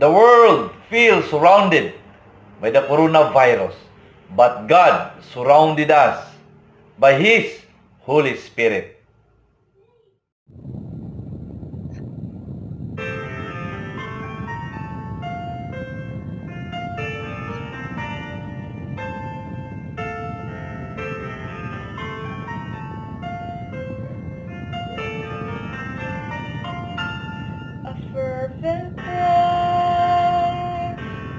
The world feels surrounded by the coronavirus, but God surrounded us by His Holy Spirit. A fervent prayer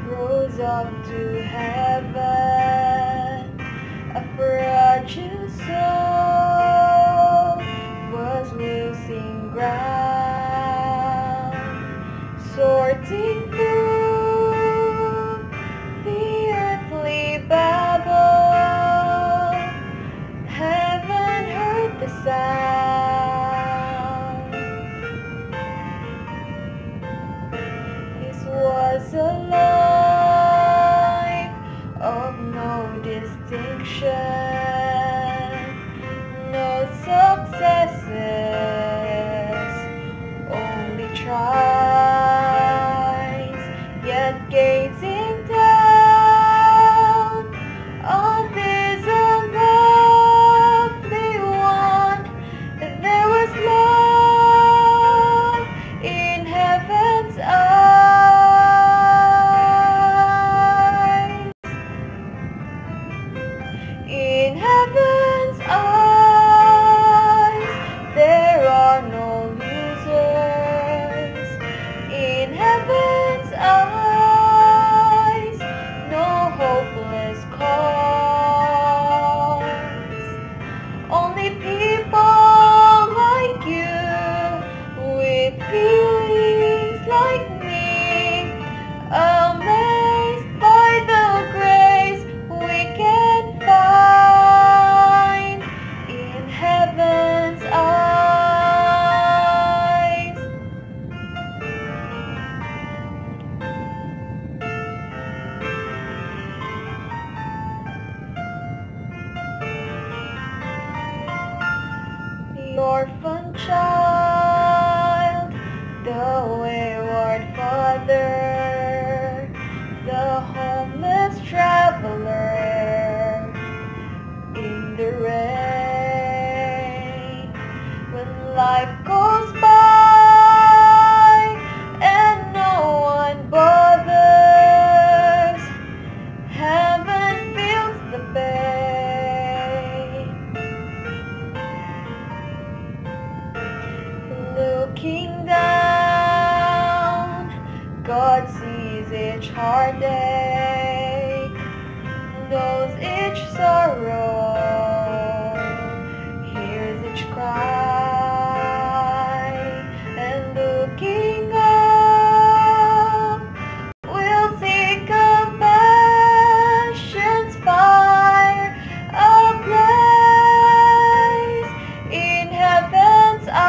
rose up to heaven. A fragile soul was losing ground, sorting through the earthly babble. Heaven heard the sound. This was a life of no distinction, no successes, only tries, yet gazing down on this unlovely one, there was love in heaven's eyes. In heaven's eyes, there are no losers. In heaven's eyes, no hopeless cause. Only people like you, with feelings like me, amazed by the grace we can find in heaven's eyes. The orphan child, the wayward father, the homeless traveler in the rain. When life goes by and no one bothers, heaven feels the pain. Looking down, God sees each heartache, knows each sorrow, hears each cry, and looking up, will see compassion's fire ablaze in heaven's eyes.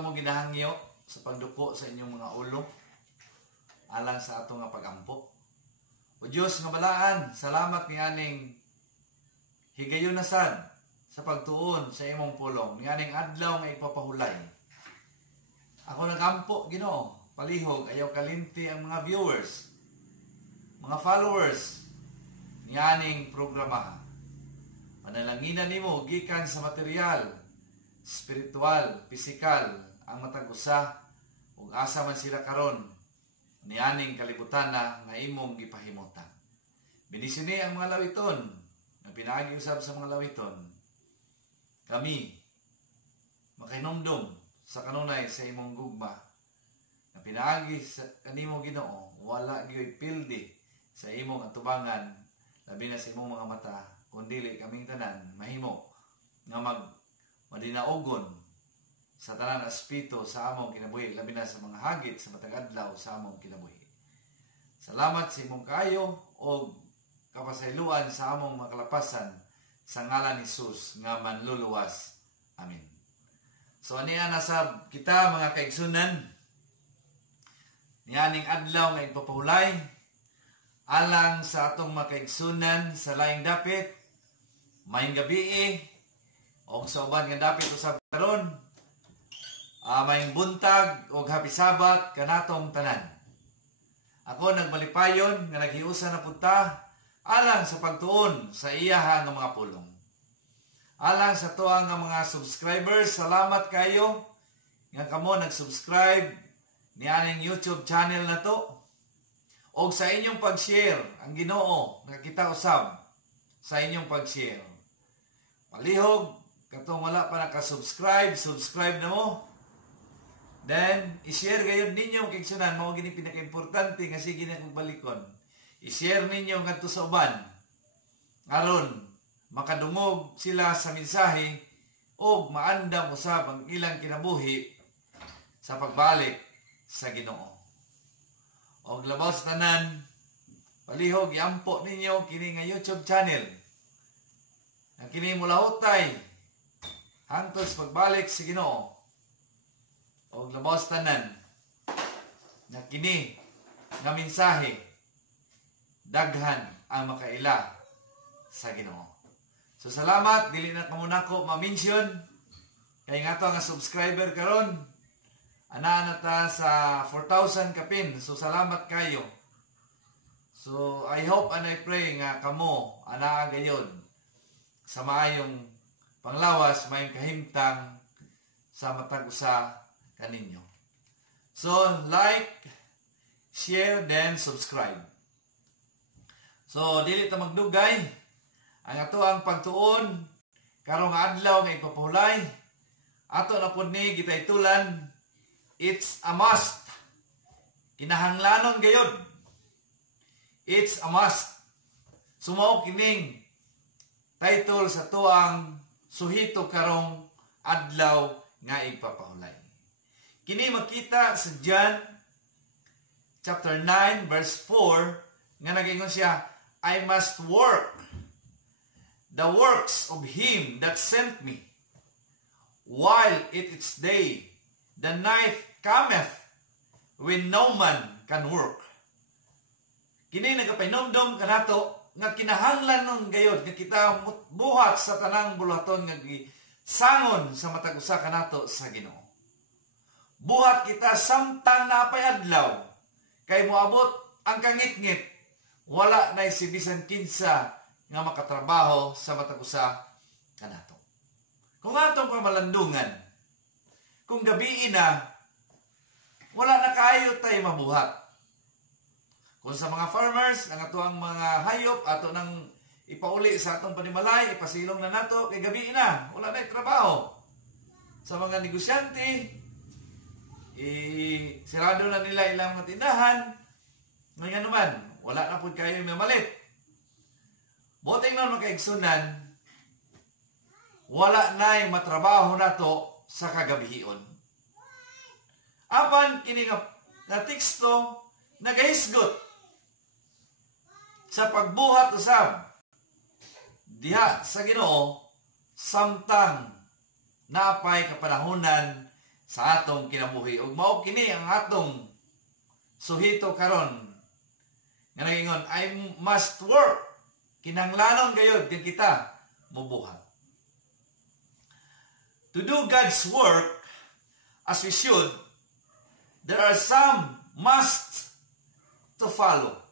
mo ginahangyo sa pagduko sa inyong mga ulo alang sa ato nga pagampo. O Diyos nga balaan, salamat nganing higayon na sad sa pagtuon sa imong pulong, nganing adlaw nga ipapahulay. Ako nagampo, Ginoo, palihog, ayaw kalinti ang mga viewers, mga followers, nganing programa. Manalanginan nimo gikan sa material, spiritual, pisikal, ang matag usa, ug asa man sila karon nianing kalibutan na nga imong gipahimutan. Binisini ang mga lawiton na pinaagi usab sa mga lawiton. Kami makahinumdum sa kanunay sa imong gugma na pinaagi sa kanimo Ginoo, wala gyud pildi sa imong atubangan labi na sa imong mga mata, kundili kaming tanan mahimo nga madinaogon sa tanan aspito sa among kinabuhi, labi na sa mga hagit sa matag adlaw sa among kinabuhi. Salamat sa imong kaayo o kapasayloan sa among makalapasan sa ngalan ni Jesus nga manluluwas. Amen. So aniya nasab kita mga kaigsunan, niyaning adlaw nga ipapahulay alang sa atong mga kaigsunan sa laing dapit, maayong gabi o sa uban nga dapit usab karon. Maayong buntag o happy sabat kanatong tanan. Ako nagbalipayon nga naghiusa na punta alang sa pagtuon sa iyaha nga mga pulong. Alang sa tuwa nga mga subscribers, salamat kayo nga kamo nag-subscribe nianing YouTube channel na to. O sa inyong pag-share, ang Ginoo nga kita usab sa inyong pag-share. Palihog, katong wala pa naka-subscribe, subscribe na mo. Then, i-share gayud ninyo kay sunan, mao gini pinaka-importante nga sige na kong balikon. I-share ninyo ngadto sa uban. Aron makadungog sila sa mensahe o maandam usab ang ilang kinabuhi sa pagbalik sa Ginoo. Og labaw sa tanan, palihog iampo ninyo kini nga YouTube channel. Ang kini mulahutay hangtod sa pagbalik sa Ginoo. O labaw sa tanan na kini nga mensahe daghan ang makaila sa Ginoo. So salamat, dili na muna ko ma-mention kay nga to nga subscriber karon ana na ta sa 4,000 kapin. So salamat kayo. So I hope and I pray nga kamo ana gayon sa maayong panglawas, maayong kahimtang sa matag usa kaninyo. So, like, share, then subscribe. So, dili ta magdugay. Ang ato ang pagtuon, karong adlaw nga ipapahulay, ato na po ni gitaytulan, it's a must. Kinahanglanon gayod. It's a must. Sumao kining title sa tuang suhito karong adlaw nga ipapahulay. Kini makita sa John chapter 9 verse 4 nga nagingon siya, I must work the works of him that sent me while it is day. The night cometh when no man can work. Kini nagapainomdom kanato nga kinahanglan nun gayod nga kita buhat sa tanang bulaton nga sangon sa matag usa kanato sa Ginoo. Buhat kita samtang napay adlaw kay moabot ang kangit-ngit, wala na si bisan kinsa nga makatrabaho sa matag usa kanato. Kung atong pamalandungan, kung gabi na wala na kayo tay mabuhat. Kung sa mga farmers, ang atoang mga hayop ato nang ipauli sa atong panimalay, ipasilong na nato kay gabi na, wala na trabaho. Sa mga negosyante, sirado na nila ilang mga tindahan, ngayon naman, wala na po kayo mamalit. Boteng na makaigsunan, wala na yung matrabaho na to sa kagabihion. Apan, kini nga teksto, nagahisgot sa pagbuhat usab diha sa Ginoo samtang napay kapanahunan sa atong kinabuhi. Ug mao kini ang atong suhito karon. Nga nagingon, I must work. Kinahanglanon gayud kay kita mubuhat. To do God's work as we should, there are some must to follow.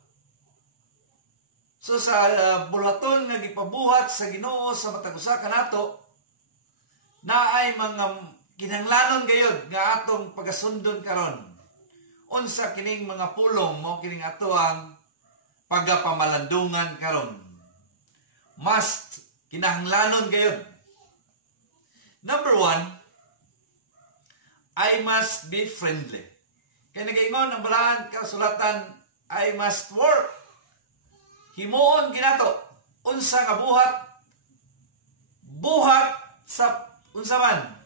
So sa bulaton nga gipabuhat sa Ginoo sa matag usa kanato, naay mga kinahanglanon gayud nga atong pagasundon karon. Unsa kining mga pulong mao kining ato ang pagapamalandungan karon. Must, kinahanglanon gayud. Number 1, I must be friendly. Kaya nagaingon ang balaan kasulatan, I must work. Himuon ginato, unsa nga buhat? Buhat sa unsa man?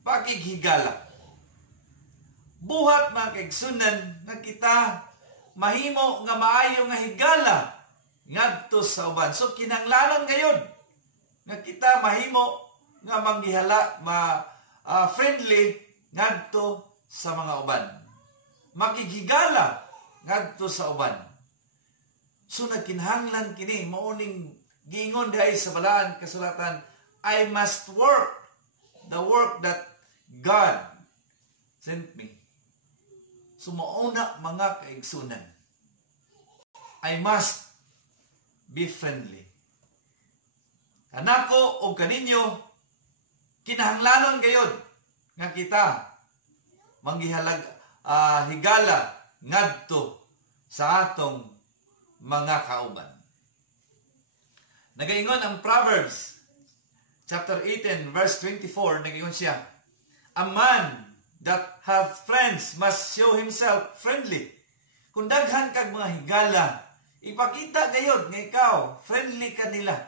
Pakighigala. Buhat mga kaigsunan nga kita mahimo nga maayo nga higala ngadto sa uban. So kinahanglanon gayud nga kita mahimo nga manggihala friendly ngadto sa mga uban. Makigigala ngadto sa uban. So nagkinahanglan kini mauning giingon diay sa balaan kasulatan, I must work the work that God sent me. So mauna mga kaigsunan, I must be friendly. Kanako o kaninyo, kinahanglanon gayud nga kita higala ngadto sa atong mga kauban. Nagaingon ang Proverbs chapter 18 verse 24, nagaingon siya, a man that hath friends must show himself friendly. Kung daghan kag mga higala, ipakita gayud nga ikaw friendly ka nila,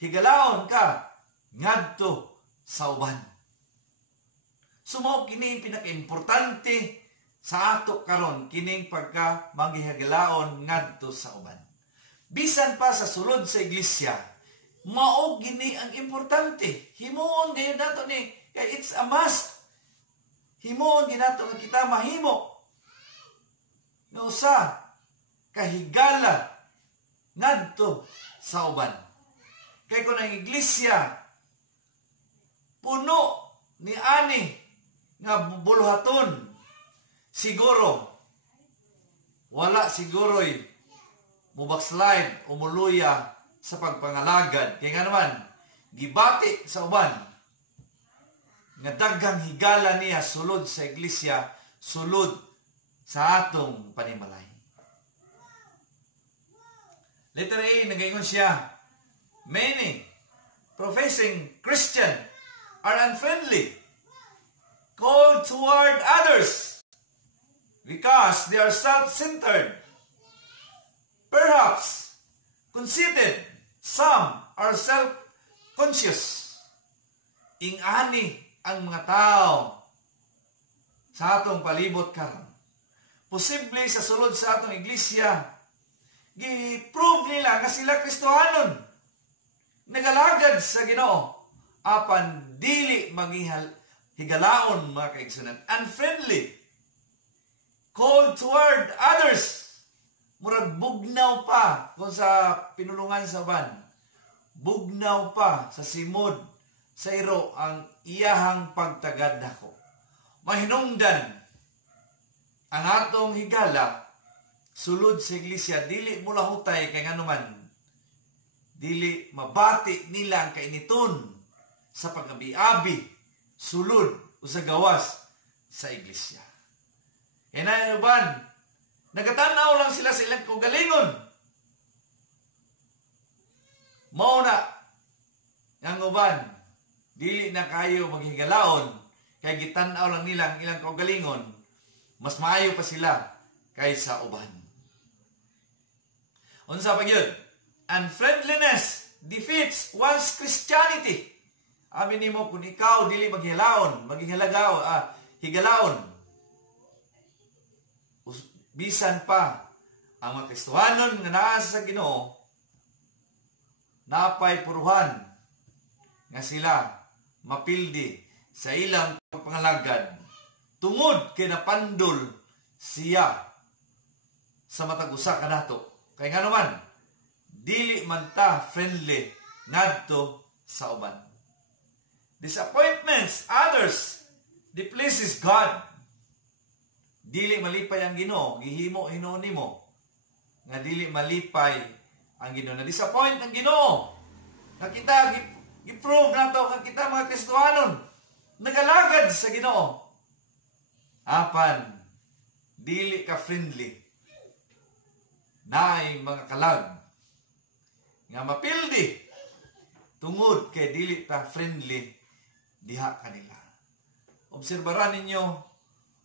higalaon ka ngadto sa uban. Sumo kini pinaka-importante sa ato karon, kining pagka manghihagalaon ngadto sa uban. Bisan pa sa sulod sa iglesia, mao gini ang importante. Himuon gayud nato ni, kay it's a must. Himuon ginato nga kita mahimo nga usa kahigala ngadto sa uban. Kay kung ang iglesia puno ni ani nga buluhaton, siguro wala siguro'y mubakslide o muluya sa pagpangalagad. Kaya nga naman, gibati sa uban nga daghang higala niya sulod sa iglesia, sulod sa atong panimalay. Letter A, nagaingon siya, many professing Christian are unfriendly, cold toward others, because they are self-centered, perhaps conceited. Some are self-conscious. Ingani ang mga tao sa atong palibot karon. Posible sa sulod sa atong iglesia, gi-prove nila nga sila Kristohanon, nagalagad sa Ginoo, apan dili higalaon mga kaigsunan, unfriendly, cold toward others, murag bugnaw pa kung sa pinulungan sa uban, bugnaw pa sa simod sa iro ang iyahang pagtagad nako. Mahinungdan ang atong higala sulod sa iglesia, dili mula hutay kay nganuman, dili mabati nila ang kainiton sa pag-abi-abi sulod o sa gawas sa iglesia. E na uban, nagatanaw lang sila sa ilang kaugalingon. Mauna ang uban, dili na kayo maghigalaon, kay gitanaw lang nila ang ilang kaugalingon, mas maayo pa sila kaysa uban. Unsa pa gyud? Unfriendliness defeats one's Christianity. Amin nimo kung ikaw dili maghigalaon, higalaon, bisan pa ang mga Kristohanon nga naa sa Ginoo, napay puruhan nga sila mapildi sa ilang pagpangalagad tungod kay napandol siya sa matag usa kanato. Kay nga naman dili man ta friendly ngadto sa uban. Disappointments others displeases God. Dili malipay ang Ginoo, gihimo hinuon nimo nga dili malipay ang Ginoo. Na disappoint ang Ginoo. Nga kita i-prove nato nga kita mga Kristohanon nagalagad sa Ginoo. Apan dili ka friendly. Naay mga kalag nga mapildi tungod kay dili ta friendly diha kanila. Obserbaran ninyo,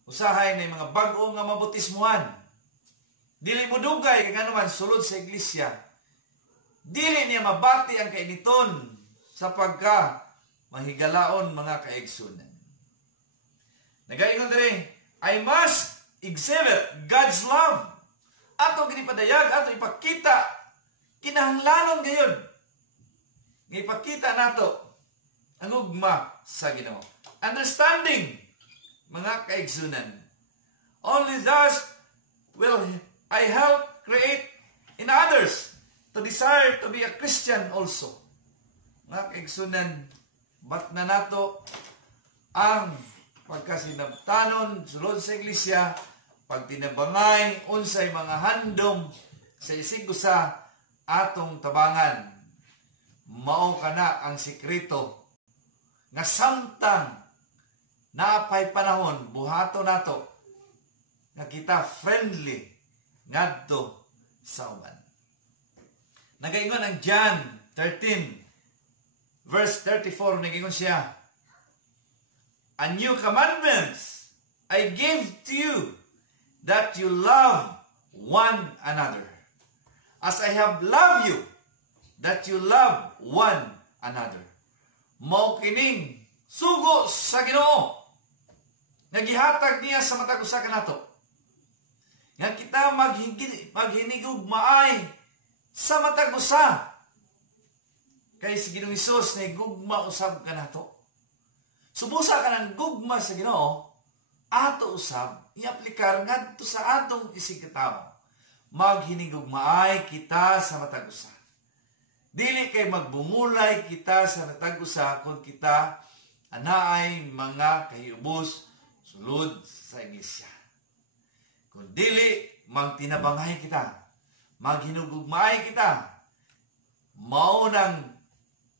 usahay na mga bag-o nga mabutismuhan. Dili mo dugay kay naman sulod sa iglesia. Dili niya mabati ang kainiton sa pagka mahigalaon mga kaigsunan. Nagaingon diri, I must exhibit God's love. Ato ginipadayag, ato ipakita kinahanglanon gayon. Nga ipakita nato ang ugma sa Ginoo. Understanding, mga kaigsunan. Only thus will I help create in others to desire to be a Christian also. Mga kaigsunan, ba't na nato ang pagkasinabtanon sulod sa iglesia, pagtinabangay, unsay mga handom sa isig usa atong tabangan. Mao kana ang sikreto nga samtang naapay panahon buhato nato nga kita friendly ngadto sa uban. Nagaingon ang John 13 verse 34, nagaingon siya, a new commandments I give to you, that you love one another. As I have loved you, that you love one another. Mao kining sugo sa Ginoo. Nagihatag niya sa matag usa kanato. Nga kita maghinigugmaay sa matag usa. Kay si Ginoong Hesus na gugma usab kanato. Subusa ka ng gugma sa Ginoo, ato usab, i-aplikar ngadto sa atong isigkatawo. Maghinigugmaay kita sa matag usa. Dili kay magbumulay kita sa matag usa kung kita anaay mga kahiubos sulod sa iglesia. Kung dili magtinabangay kita, maghinugugmaay kita, mao nang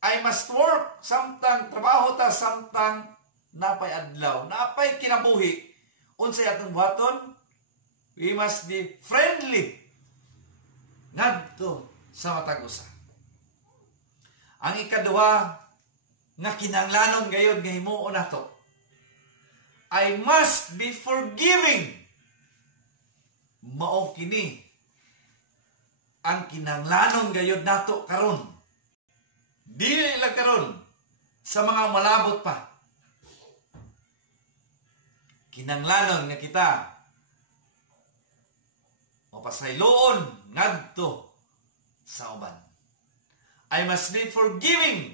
I must work, samtang trabaho ta, samtang napay adlaw, napay kinabuhi. Unsay atong buhaton? We must be friendly ngadto sa matag usa. Ang ikaduha nga kinahanglanon gayud nga himuon nato, I must be forgiving. Mao kini ang kinahanglanon gayud nato karon. Dili lang karon sa mga malabot pa. Kinahanglanon nga kita mapasayloon ngadto sa uban. I must be forgiving.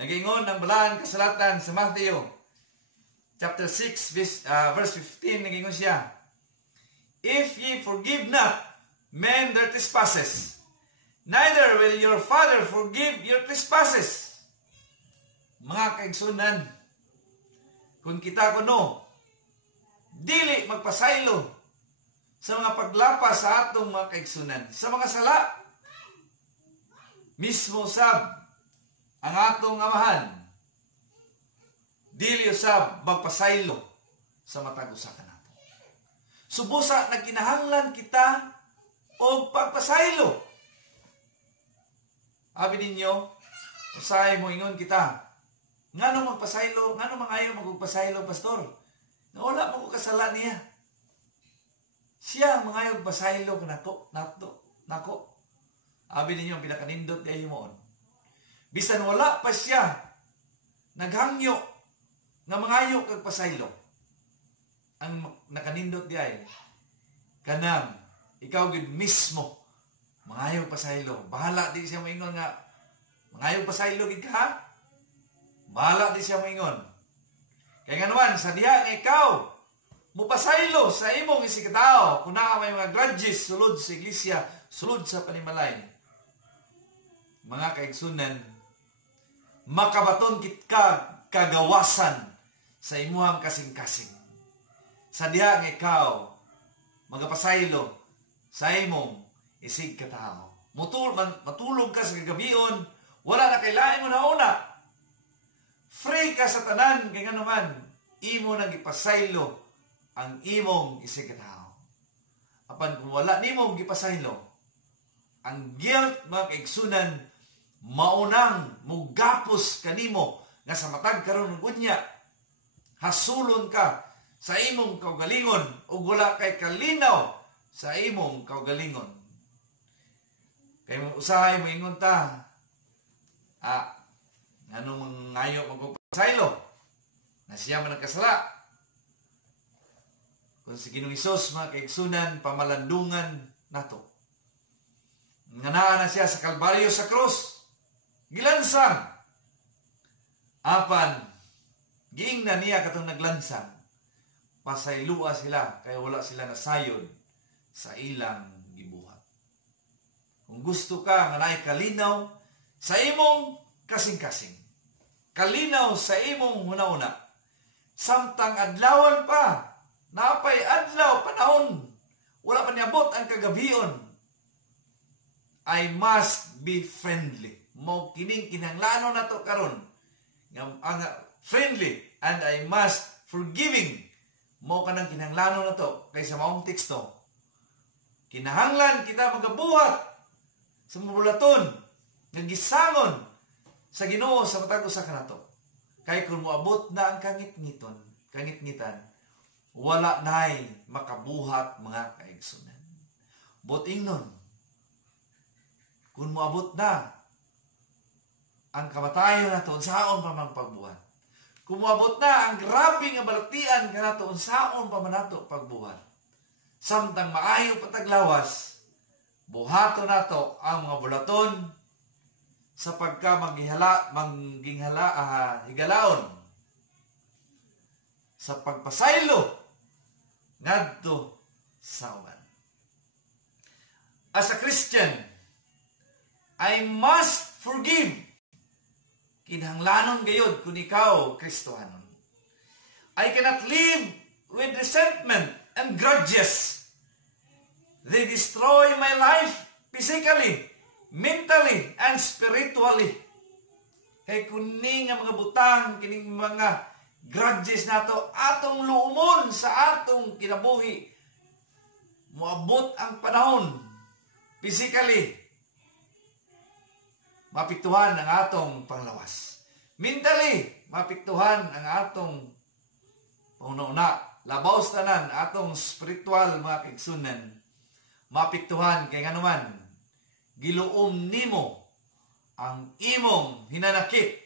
Nagaingon ang balaang kasulatan sa Matthew chapter 6 verse 15, nagaingon siya, if ye forgive not men their trespasses, neither will your Father forgive your trespasses. Mga kaigsunan, kung kita kuno dili magpasaylo sa mga paglapas sa atong mga kaigsunan, sa mga sala, mismo sab ang atong amahan, dili usab magpasaylo sa matag usa kanato. Subusa nagkinahanglan kita og pagpasaylo. Abi ninyo, usahay mo ingon kita, ngano magpasaylo, ngano mangayo magpasaylo, pastor? Na wala mo ko kasala niya. Siya mangayo pasaylo kanato, nako. Abi ninyo ang pinakanindot kay himoon. Bisan wala pa siya naghangyo nga mangayo kag pasaylo. Ang nakanindot di ay kanang ikaw gid mismo mangayo pasaylo. Bahala di siya moingon nga mangayo pasaylo gid ka. Bahala di siya moingon Kaya nga naman, sa diha nga ikaw, mupasaylo sa imong isikatao, kung naa may mga grudges, sulod sa iglesia, sulod sa panimalay. Mga kaigsunan, makabaton kit ka kagawasan sa imuhang kasing-kasing. Sa diha nga ikaw, magapasaylo sa imong isig katao. Matulog ka sa kagabion, wala na kailain mo na una. Free ka sa tanan, kaya naman, imo nang ipasaylo ang imong isig katao. Apan kung wala nimo gipasaylo, ang guilt, mga kaigsunan, maunang mugapos kanimo nga sa matag karon ng unya, hasulon ka sa imong kaugalingon o wala kay kalinaw sa imong kaugalingon. Kay usahay mo ingon ta, anong ngayo magpapasaylo na siya man nagkasala. Kung si Ginoong Hesus, mga kaigsunan, pamalandungan nato. Nganaan na siya sa Kalbaryo sa krus, gilansang. Apan, giing na niya katong naglansang, pasaylua sila, kaya wala sila nasayod sa ilang gibuhat. Kung gusto ka nga naay kalinaw sa imong kasing-kasing, kalinaw sa imong una-una, samtang adlawan pa, napay adlaw, panahon, wala pa niabot ang kagabion, I must be friendly. Mo kining kinahanglanon nato karon ang friendly, and I must forgiving. Mo kanang kinahanglanon nato kaysa maong teksto. Kinahanglan kita magabuhat sa mabulaton, nagisangon sa Ginoo sa matag usa kanato. Kay kung moabot na ang kangit-ngitan, wala nay makabuhat, mga kaigsunan. Buting nun, kung moabot na ang kamatayon nato, unsaon pa man pagbuhat. Kung moabot na ang grabe nga balatian kanato, unsaon pa man nato pagbuhat. Samtang maayo pataglawas, buhato nato ang mga bulaton sa pagka higalaon sa pagpasaylo ngadto sa uban. As a Christian, I must forgive. Kinahanglanon gayud kung ikaw Kristohanon. I cannot live with resentment and grudges. They destroy my life physically, mentally, and spiritually. Kay kuning nga mga butang, kining mga grudges nato, atong luumon sa atong kinabuhi. Moabot ang panahon, physically, mapiktuhan ang atong panglawas. Mentally, mapiktuhan ang atong pauna-una. Labaw sa tanan, atong spiritual, mga kaigsunan, mapiktuhan kay nga naman, giluom nimo ang imong hinanakit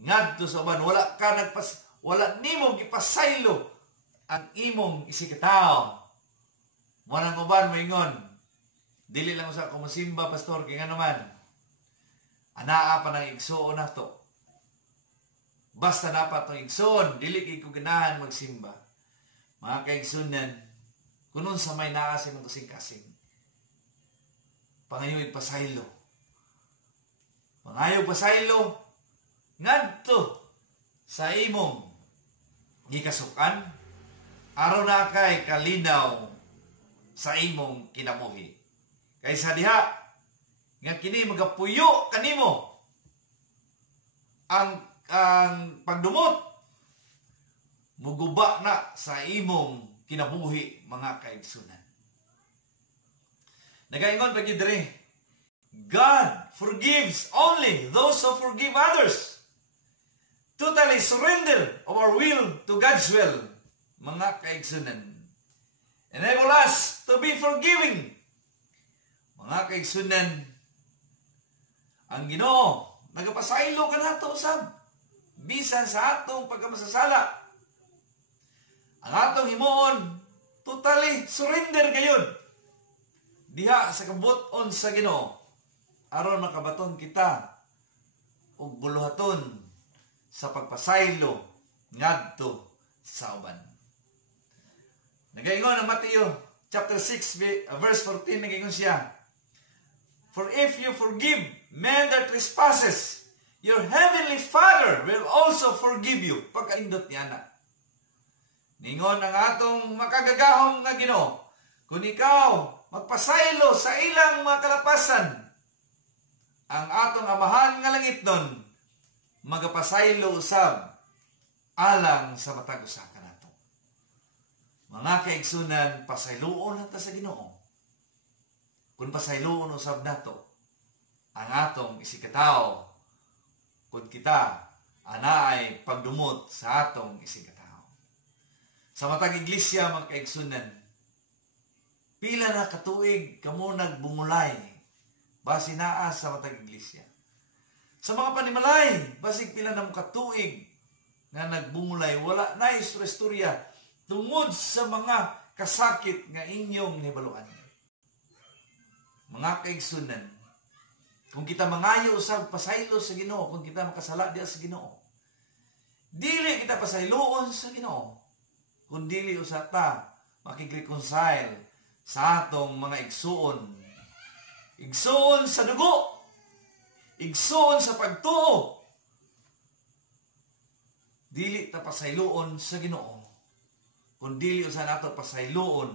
ngadto sa uban. Wala nimo gipasaylo ang imong isikataw. Manang uban moingon, dili lang usa ko mosimba, pastor, kay nga naman, anaa pa ng igsoon nato. Basta dapat itong igsoon, dili kay ko ganahan magsimba. Mga kaigsunan, kunon sa may naasin ng kasing-kasing, pangayoy pasaylo. Pangayoy pasaylo, ngadto sa imong gikasukan, araw na kay kalinaw sa imong kinabuhi. Kaysa diha, nga kini magapuyo kanimo ang pagdumot, muguba na sa imong kinabuhi, mga kaigsunan. Nagaingon pa gid God forgives only those who forgive others. Totally surrender our will to God's will, mga kaigsunan. Enable us to be forgiving. Mga kaigsunan, ang Ginoo nagapasaylo ka nato usab bisan sa atong pagkamasasala. Ang atong himuon totally surrender gayon diha sa kabuton sa Ginoo, aron makabaton kita og buluhaton sa pagpasaylo ngadto sa uban. Nagaingon ang Mateo chapter 6 verse 14, nagaingon siya, "For if you forgive men their trespasses, your heavenly Father will also forgive you." Pagkaindot niya na. Ningon ang atong makagagahom nga Ginoo, kung ikaw magpasaylo sa ilang mga kalapasan, ang atong amahan nga langit nun, magapasaylo usab alang sa matag usa kanato. Mga kaigsunan, pasayloon ta sa Ginoo. Kung pasayloon usab nato ang atong isikataw, kung kita anaay pagdumot sa atong isikataw. Sa matag iglesia, mga kaigsunan, pila na katuig kamo nagbumulay basi naa sa matag iglesia. Sa mga panimalay, basig pila na katuig nga nagbumulay, wala na istorya tungod sa mga kasakit nga inyong nibaluan. Mga kaigsunan, kung kita mangayo usab pasaylo sa Ginoo, kung kita makasala diha sa Ginoo, dili kita pasayloon sa Ginoo, kung dili usab ta makig-reconcile sa atong mga igsuon. Igsuon sa dugo, igsuon sa pagtuo. Dili ta pasayloon sa Ginoo, kung dili usa nato pasayloon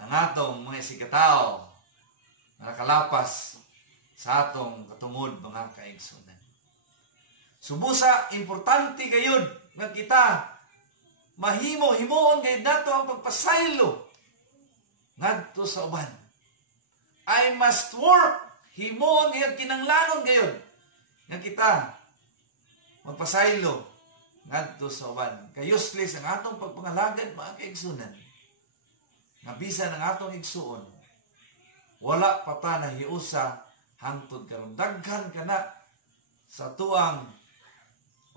ang atong mga isikataw na nakalapas sa atong katungod, mga kaigsunan. Subusa, importante gayud nga kita mahimo-himoon gayud nato ang pagpasaylo ngadto sa uban. I must work, himoon gayud, kinanglanon gayud nga kita magpasaylo ngadto sa uban. Kay useless ang atong pagpangalagad, mga kaigsunan, nga bisan ang atong igsuon, wala pa ta nahiusa hangtod karon. Daghan kana sa tuang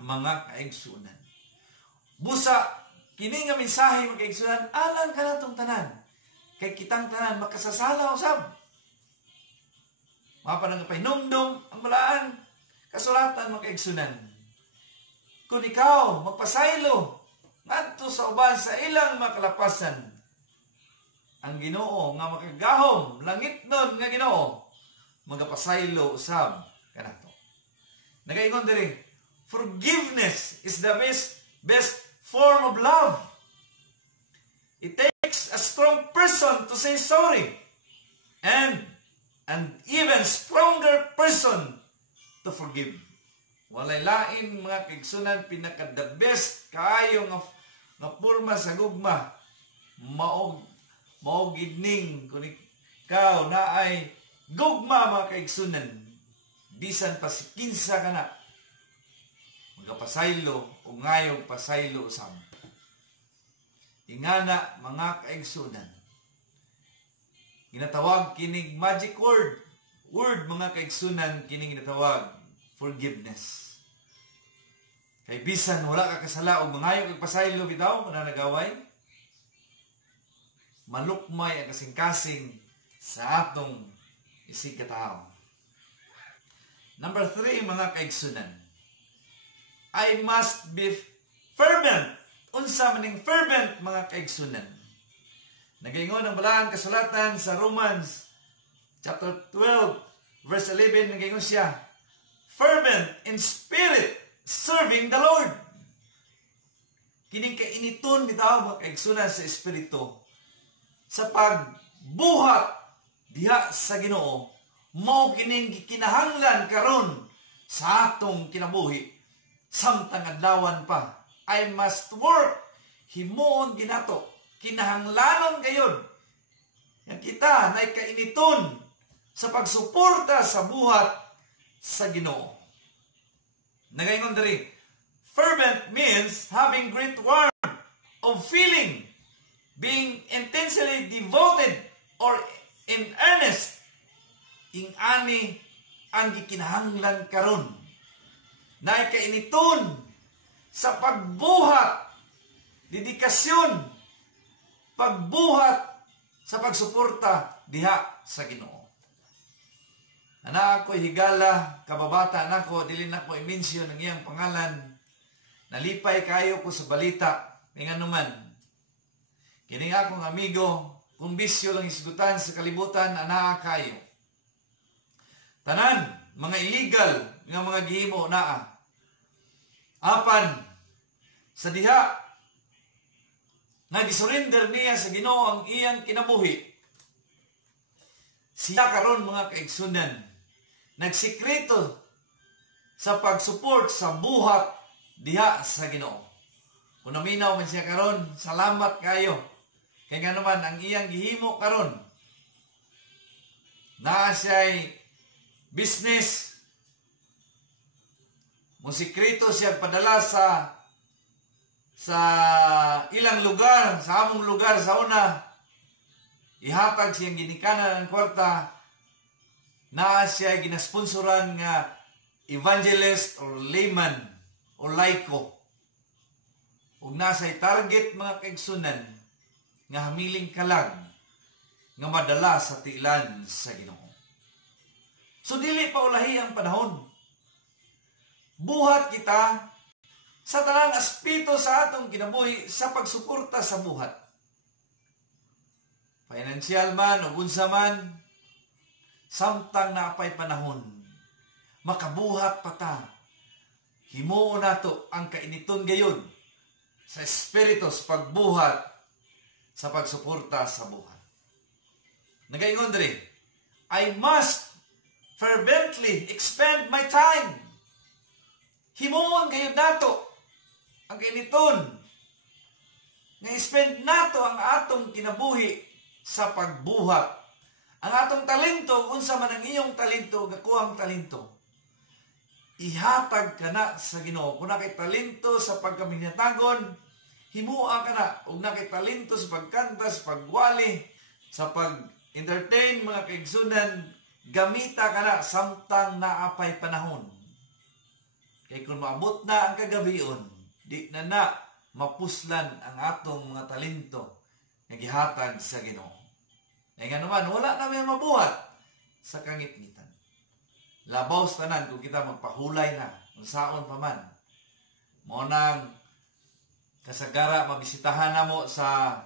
mga kaigsunan. Busa kini nga mensahe, mga kaigsunan, alang ka natong tanan, kay kitang tanan makasasala usab. Mapanang pahinumdum ang balaan kasulatan, mga kaigsunan. Kung ikaw magpasaylo ngadto sa uban sa ilang makalapasan, ang Ginoo nga makagahom langit nun nga Ginoo magapasaylo usab kanato. Nagaingon diri, forgiveness is the best form of love. It takes a strong person to say sorry, and an even stronger person to forgive. Walay lain, mga kaigsunan, pinaka the best kaayo nga porma sa gugma, maog gidning kung ikaw na ay gugma, mga kaigsunan, bisan pa si kinsa ka na, magapasaylo o ngayong pasaylo usab. Ingana, mga kaigsunan, ginatawag kining magic word, mga kaigsunan, kining ginatawag forgiveness. Kay bisan wala ka kasala o mangayong kagpasaylo bitaw, mananagaway, malukmay ang kasing-kasing sa atong isikataw. Number 3, mga kaigsunan, I must be fervent. Unsa maning fervent, mga kaigsunan? Nagaingon ang balaan kasulatan sa Romans chapter 12 verse 11, nagaingon siya, fervent in spirit, serving the Lord. Kining kainiton bitaw, mga kaigsunan, sa espiritu, sa pagbuhat diha sa Ginoo, mao kining kinahanglan karon sa atong kinabuhi samtang adlawan pa. I must work, himuon ginato, kinahanglanon gayud nga kita nay kainiton sa pagsuporta sa buhat sa Ginoo. Nagaingon diri, fervent means having great warmth of feeling, being intensely devoted or in earnest. Ing-ani ang gikinahanglan karon, na kainiton sa pagbuhat, dedikasyon, pagbuhat sa pagsuporta diha sa Ginoo. Ana ako'y higala, kababata nako, dili na ko i-mention ang iyang pangalan, Nalipay kayo ko sa balita. Nga naman, kini akong amigo, kung bisyo lang isgutan sa kalibutan, anaa kayo. Tanan, mga illegal, nga mga gihimo naa. Apan, sa diha, nag-surrender niya sa Ginoo ang iyang kinabuhi. Siya karon mga kaigsunan, nagsikreto sa pag-support sa buhat diha sa Ginoo. Kung naminaw man siya karon, salamat kayo. Kaya nga naman, ang iyang gihimo karon, na siya'y business, musikreto siya padala sa ilang lugar, sa among lugar sa una, ihatag siyang ginikanan ng kwarta, na siya ginasponsoran nga evangelist or layman o laiko. Ug nasa'y target mga kaigsunan nga hamiling kalag nga madala sa tiilan sa Ginoo. So dili pa ulahi ang panahon. Buhat kita sa tanang aspeto sa atong kinabuhi sa pagsuporta sa buhat. Financial man o unsa man, samtang naapay panahon, makabuhat pa ta. Himuo nato ang kainiton gayon sa espiritos pagbuhat sa pagsuporta sa buhat. Nagaingon diri, I must fervently expend my time. Himuon gayon nato ang kainiton nga spend nato ang atong kinabuhi sa pagbuhat. Ang atong talento, unsa man ang iyong talento, gakuhang talento, ihatag ka na sa Ginoo. Kung nakay talento sa pagkaminatagon, himua ka na. Kung nakay talento sa pagkanta, sa pagwali, sa pag-entertain, mga kaigsunan, gamita ka na samtang naapay panahon. Kaya kung maabot na ang kagabion, di na mapuslan ang atong mga talento na gihatag sa Ginoo. Nga naman, wala na may mabuhat sa kangitngitan. Labaw sa tanan kung kita magpahulay na, kung saon pa man. Monang kasagara, mabisitahan na mo sa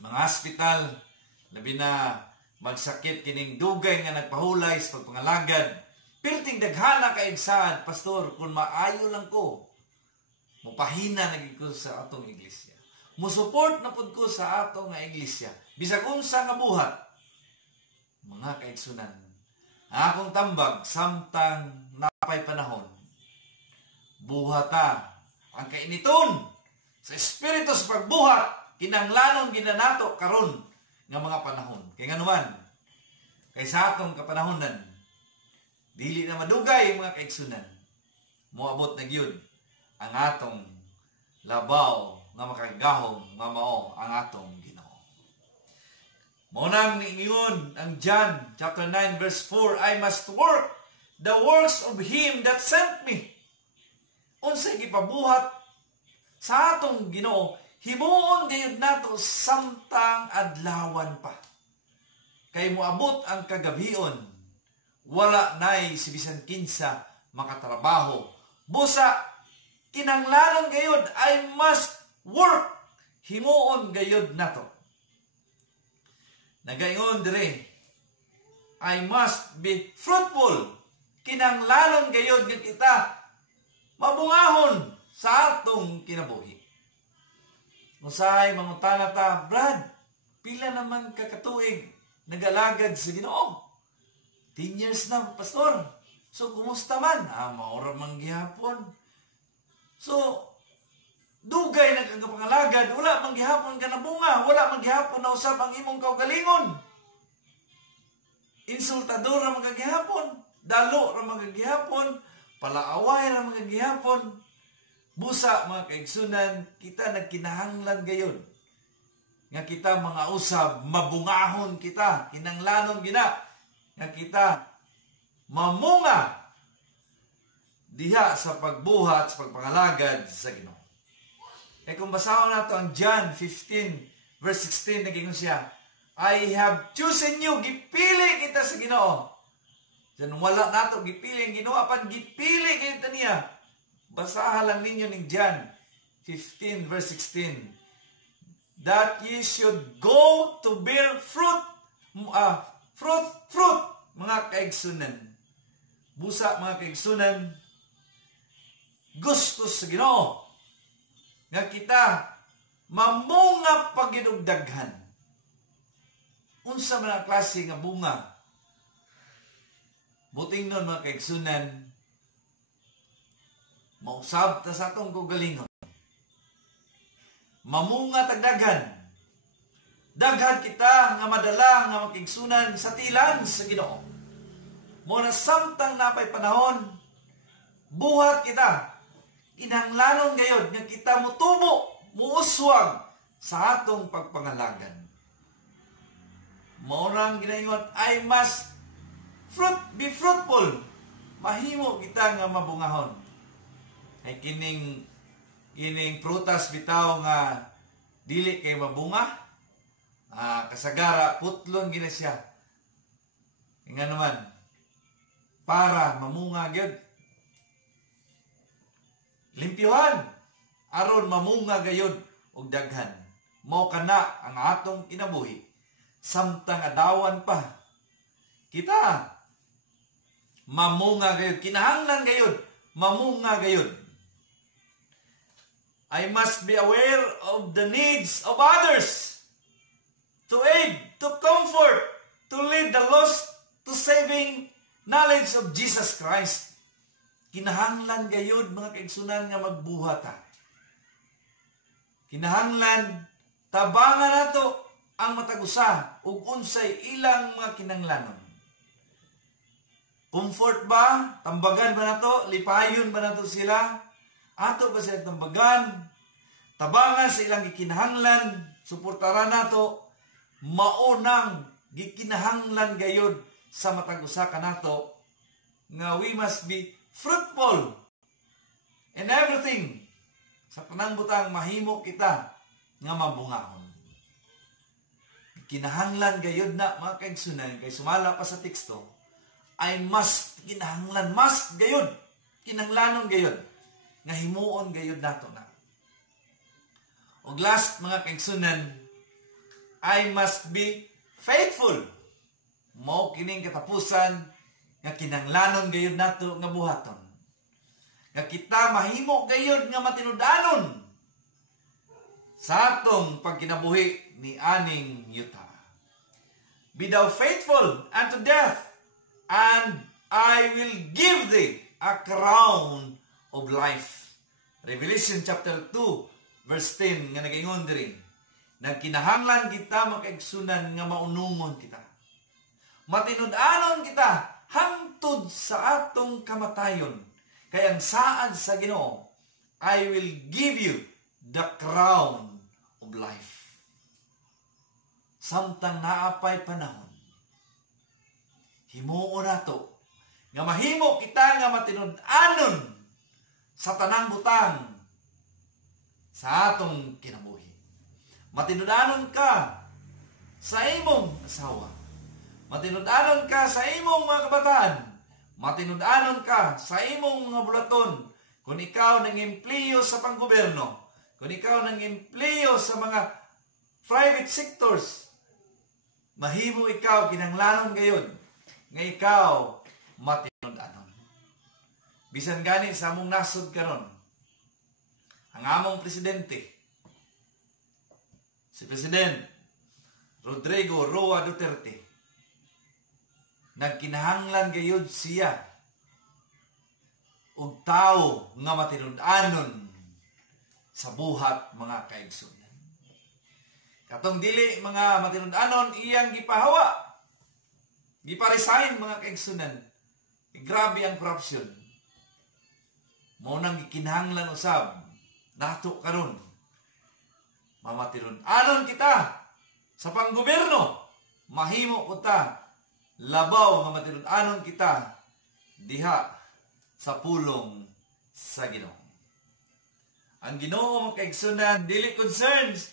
mga hospital, labi na magsakit kining dugay nga nagpahulay sa pagpangalagad. Pirting daghana kaigsaad, pastor, kung maayo lang ko, mupahina naging ko sa atong iglesia. Musuport na pud ko sa atong nga iglesia. Bisag unsa nga buhat, mga kaigsunan, akong tambag, samtang napay panahon, buhata ang kainiton sa espiritu sa pagbuhat, kinanglanon ginanato karon nga mga panahon. Kaya nga naman, kay sa atong kapanahonan, dili na madugay mga kaigsunan, moabot na gyud ang atong labaw nga makagahom nga mao ang atong Ginoo. Maunang niingon ang John chapter 9 verse 4, I must work the works of Him that sent me. Unsay gipabuhat sa atong Ginoo, himuon gayud nato samtang adlawan pa. Kay moabot ang kagabion, wala nay si bisan kinsa makatrabaho. Busa kinanglanon gayud, I must work. Himuon gayud nato. Nagaingon dire, I must be fruitful. Kinanglanon gayud nga kita mabungahon sa atong kinabuhi. Usahay mangutana ta, Brad, pila naman kakatuig nagalagad sa Ginoo? 10 years na, pastor. So, kumusta man? Maura man gihapon. So, dugay na kagapangalagad, wala man gihapon ka na bunga, wala man gihapon na usap ang imong kaugalingon. Insultador ra mga gihapon, dalo ra mga gihapon, palaaway ra mga gihapon. Busa mga kaigsunan, kita nagkinahanglan gayon. Nga kita mga usab, mabungahon kita, kinanglanon gina, nga kita mamunga diha sa pagbuhat, sa pagpangalagad sa Ginoo. Eh kung basahon nato ang John 15 verse 16, naging siya, I have chosen you, gipili kita sa Ginoo. Diyan wala nato gipili ang Ginoo, apan gipili kita niya Basahan lang ninyo ning John 15 verse 16. That ye should go to bear fruit, mga kaigsunan. Busa, mga kaigsunan, gusto sa Ginoo nga kita mamunga pagidugdaghan. Unsa man ang klase nga bunga? Buting nun, mga kaigsunan, mausab ta sa atong kugalingon. Mamunga tagdagan. Daghan kita nga madala nga makigsunan sa tilan sa Ginoo. Mo na samtang napay panahon, buhat kita. Kinahanglanon gayud nga kita mutubo, muuswag sa atong pagpangalagan. Mao nang ginaingon, I must be fruitful. Mahimo kita nga mabungahon. Ay kining prutas bitaw nga dili kay mabunga, kasagara putlon gina siya. Nga naman para mamunga gyud. Limpyuhan aron mamunga gayud og daghan. Mao kana ang atong kinabuhi samtang adawan pa. Kita mamunga gayud, kinahanglan gayud mamunga gayud. I must be aware of the needs of others, to aid, to comfort, to lead the lost to saving knowledge of Jesus Christ. Kinahanglan gayud, mga kaigsunan, nga magbuhata. Kinahanglan tabangan nato ang matagusa ug unsay ilang mga kinahanglanon. Comfort ba? Tambagan ba nato? Lipayon ba nato sila? Ato ba sila tambagan? Tabangan sa ilang gikinahanglan, suportaran nato, maunang gikinahanglan gayud sa matag usa kanato nga we must be fruitful in everything. Sa tanang butang mahimo kita nga mabungahon. Kinahanglan gayud na, mga kaigsunan, kay sumala pa sa teksto, I must, kinahanglan, must gayud, kinahanglanon gayud nga himuon gayud nato na. Og last, mga kaigsunan, I must be faithful. Mao kining katapusan nga kinahanglanon gayud nato nga buhaton. Nga kita mahimo gayud nga matinud-anon sa atong pagkinabuhi ni aning yuta. Be thou faithful unto death, and I will give thee a crown of life. Revelation chapter 2 verse 10 nga nagaingon diri, nagkinahanglan kita makaigsunan nga maunungon kita, matinud-anon kita hangtod sa atong kamatayon, kay ang saad sa Ginoo, I will give you the crown of life. Samtang naapay panahon, himuon nato nga mahimo kita nga matinud-anon sa tanang butang sa atong kinabuhi. Matinud-anon ka sa imong asawa. Matinud-anon ka sa imong mga kabataan. Matinud-anon ka sa imong mga bulaton. Kung ikaw nang empleyo sa panggobyerno, kung ikaw nang empleyo sa mga private sectors, mahimo ikaw kinahanglanon gayud nga ikaw matinud-anon. Bisan gani sa among nasod karon, ang among presidente, si President Rodrigo Roa Duterte, nagkinahanglan gayud siya og tao nga matinud-anon sa buhat, mga kaigsunan. Katong dili mga matinud-anon iyang gipahawa, giparesign, mga kaigsunan. Grabe ang korupsyon. Mao nang gikinahanglan usab nato karon mamatinud-anon kita sa panggobyerno, mahimo kita labaw nga matinud-anon kita diha sa pulong sa Ginoo. Ang Ginoo, mga kaigsunan, dili concerns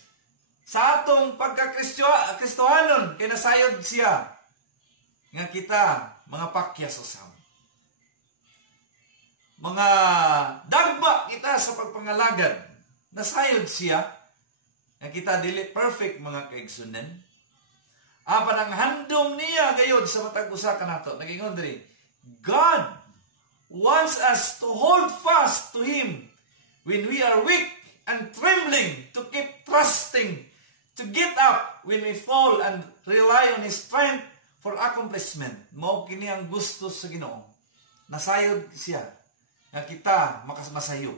sa atong pagka-Kristohanon, kay nasayod siya, nga kita, mga pakyas usab. mga dagba kita sa pagpangalagad, nasayod siya, nga kita dili perfect mga kaigsunan. Apan ang handom niya gayod sa matag usa kanato, nagingon diri, God wants us to hold fast to Him when we are weak and trembling, to keep trusting, to get up when we fall and rely on His strength for accomplishment. Mao kini ang gusto sa Ginoo. Nasayod siya nga kita makasmasayo.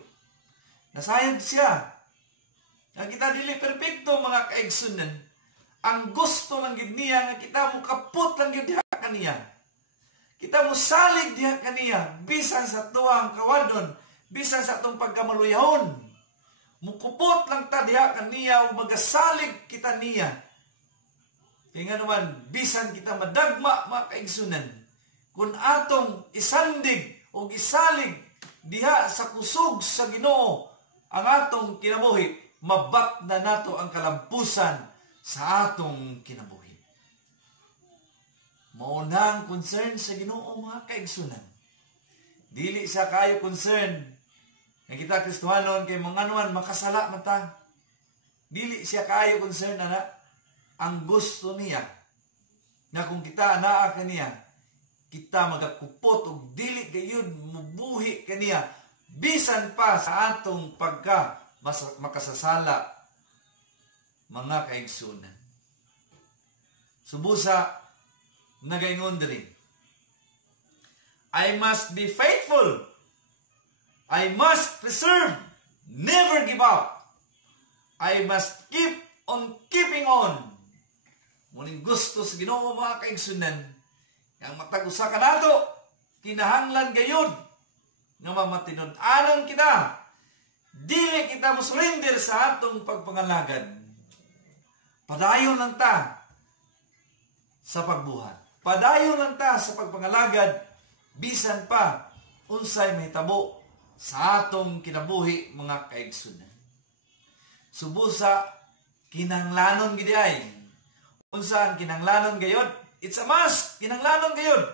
Nasayod siya nga kita dili perpekto mga kaigsunan. Ang gusto lang gid niya nga kita mo kaput lang gid diha kaniya. Kita mo salig diha kaniya bisan sa tuwang kawadon, bisan sa atong pagkamaluyahon. Mukupot lang ta diha kaniya ug magasalig kita niya. Kaya nga naman, bisan kita madagma mga kaigsunan, kung atong isandig o isalig diha sa kusog sa Ginoo ang atong kinabuhi, mabat na nato ang kalampusan sa atong kinabuhi. Maunang concern sa Ginoo mga kaigsunan. Dili sa kayo concern na kita Kristohanon kay mga anuan makasala man ta. Dili siya kayo concern ana. Ang gusto niya na kung kita anaa kaniya, kita magakupot o dili gayud mubuhi kaniya bisan pa sa atong pagka makasasala mga kaigsunan. Subusa nagaingon diri, I must be faithful, I must preserve, never give up, I must keep on keeping on. Muning gusto sa Ginoo mga kaigsunan, ang matag-usa kanato, kinahanglan gayud nga mamatinud-anon kita. Dili kita mo surrender sa atong pagpangalagad. Padayon lang ta sa pagbuhat. Padayon lang ta sa pagpangalagad, bisan pa unsay mahitabo sa atong kinabuhi mga kaigsunan. Subusa kinahanglanon gid ay unsa ang kinahanglanon gayod? It's a must. Kinahanglanon gayod.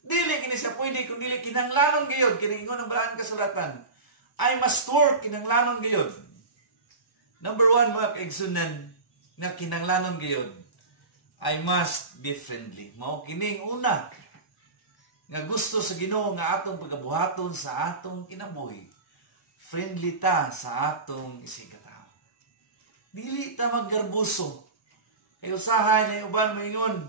Dili kini siya pwede kung dili kinahanglanon gayod. Kini ingon ang Balaan Kasulatan. I must work. Kinahanglanon gayod. Number 1 mga kaigsunan na kinahanglanon gayod. I must be friendly. Mao kining una nga gusto sa Ginoo nga atong pagabuhaton sa atong kinabuhi. Friendly ta sa atong isigataw. Dili ta maggarbuso. Kaya usahay na uban maingon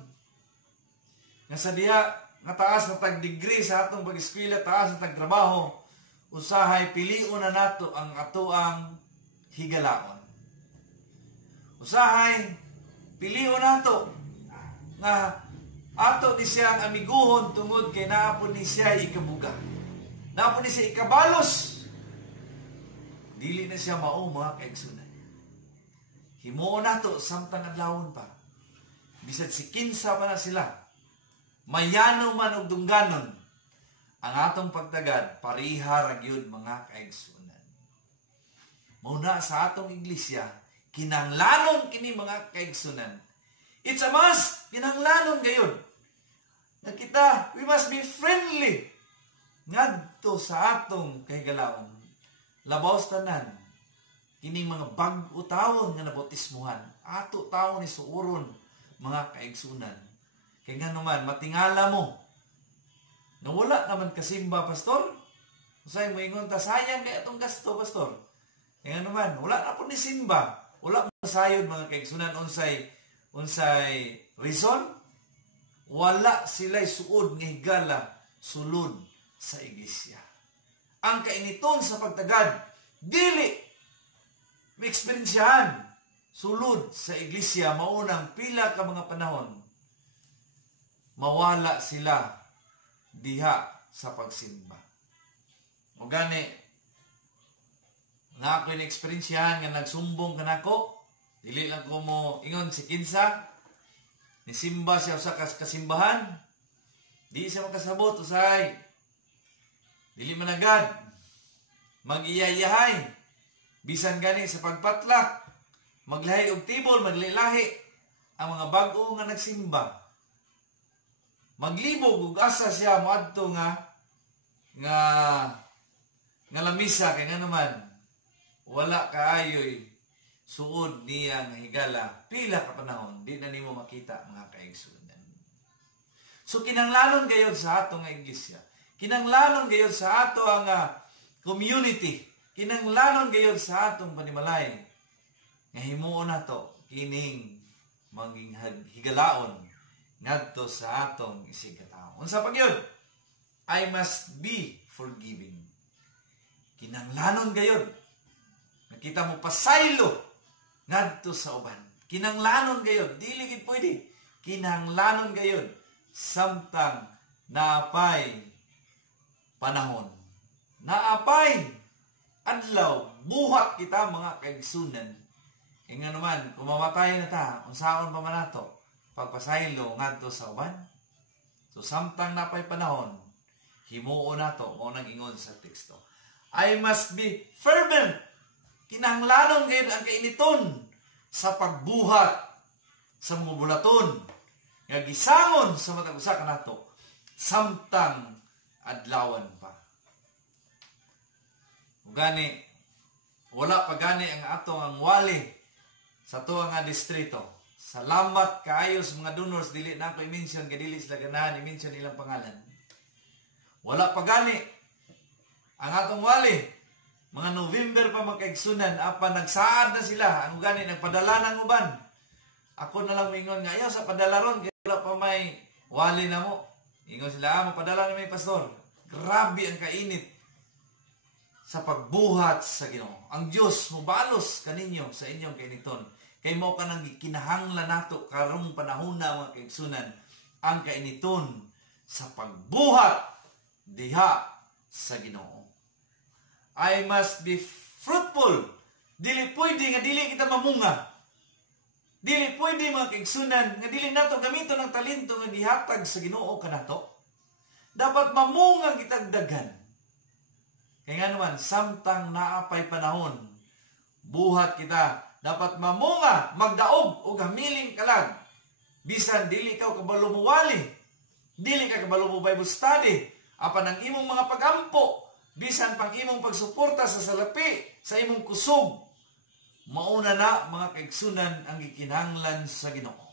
nga sa diha nga taas na tag-degree sa atong pag-eskwela, taas na tag-trabaho, usahay pilion na nato ang atoang higalaon. Usahay pilion nato nga ato ni siya ang amiguhon tungod kay naapon ni siya ikabuga. Naapon ni siya ikabalos. Dili na siya mao mga kaigsunan. Himuon nato samtang adlawon pa. Bisag si kinsa pa na sila. Mayano man og dungganon. Ang atong pagtagad pariha ra gyud mga kaigsunan. Muna sa atong iglesia, kinahanglanon kini mga kaigsunan. It's a must. Kinahanglanon gayud. Na kita, we must be friendly ngadto sa atong kahigalaon. Labaw tanan. Kining mga bag-o taon nga nabautismuhan, ato taon ni suuron mga kaigsunan. Kaya nga naman, matingala mo, na wala naman kasimba, pastor. Usay mo ingon ta, sayang kaya itong gasto, pastor. Kaya nga naman, wala na po ni simba. Wala mo sayod mga kaigsunan, unsay reason? Wala sila'y suod nga higala sulod sa iglesia. Ang kainiton sa pagtagad, dili may eksperyensyahan sulod sa iglesia maunang pila ka mga panahon mawala sila diha sa pagsimba. O gani nga ako in-eksperyensyahan nga nagsumbong kanako, dili lang ko mo ingon si kinsa ni simba siya sa kasimbahan, di siya makasabot usay dili managad mag-iyayahay. Bisan gani sa pagpatlak, maglahi og tibol, maglilahi ang mga bag-o nga nagsimba. Maglibog ug asa siya moadto nga nga lamisa kay nga naman wala kaayoy suod niya nga higala pila ka panahon di na nimo makita mga kaigsunan. So kinanglanon gayud sa ato nga iglesia, kinanglanon gayud sa ato ang community, kinanglanon gayud sa atong panimalay nga himuon nato kining maging higalaon ngadto sa atong isig katawo. Unsa pa gyud? I must be forgiving. Kinanglanon gayud nakita mo pasaylo ngadto sa uban. Kinanglanon gayud dili gid pwede. Kinanglanon gayud samtang naapay panahon, naapay adlaw buhat kita mga kaigsunan. E nga naman kung mamatay na ta unsaon pa man nato pagpasaylo ngadto sa uban. So samtang naapay panahon himuon nato mo nang ingon sa teksto, I must be fervent. Kinahanglanon gayud ang kainiton sa pagbuhat sa mga bulaton nga gisangon sa matag usa kanato samtang adlawan pa. Gani wala pa gani ang ato ang wali sa tuwa nga distrito. Salamat kaayo sa mga donors, dili na ako i-mention kay dili sila ganahan i-mention ilang pangalan. Wala pa gani ang atong wali. Mga November pa makaigsunan, apa nagsaad na sila, ang gani nagpadala ng uban. Ako na lang mingon nga, ayaw sa padala ron, kaya wala pa may wali na mo. Ingon sila, mapadala na may pastor. Grabe ang kainit sa pagbuhat sa Ginoo. Ang Diyos mubalos kaninyo sa inyong kainiton. Kay mo ka nang kinahanglan nato karong panahon na mga kaigsunan, ang kainiton sa pagbuhat diha sa Ginoo. I must be fruitful. Dili pwede nga dili kita mamunga. Dili pwede mga kaigsunan nga dili nato gamiton ang talento nga gihatag sa Ginoo kanato. Dapat mamunga kitag daghan. Kaya nga naman, samtang naapay panahon, buhat kita, dapat mamunga, magdaog o gamiling kalag. Bisan dili ka kabalo mo wali, dili ka kabalo mo Bible study, apan ang imong mga pagampo, bisan pang imong pagsuporta sa salapi, sa imong kusog, mauna na mga kaigsunan ang gikinahanglan sa Ginoo.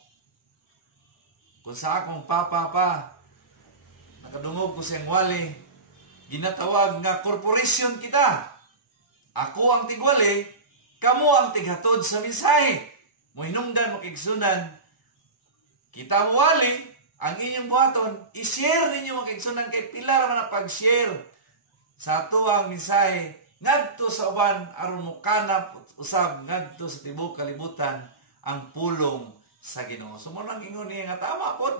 Kung sa akong papa nakadungog ko siyang wali, ginatawag nga korporasyon kita. Ako ang tigwali, kamo ang tighatod sa mensahe. Mohinungdan mo kaigsunan, kita mo wali, ang inyong buhaton, i-share ninyo mga kaigsunan kay pila raman na pag-share sa tuwang mensahe ngadto sa uban aron mo kanap usab ngadto sa tibuok kalibutan ang pulong sa Ginoo. So mo nang ingon niya nga tama pod.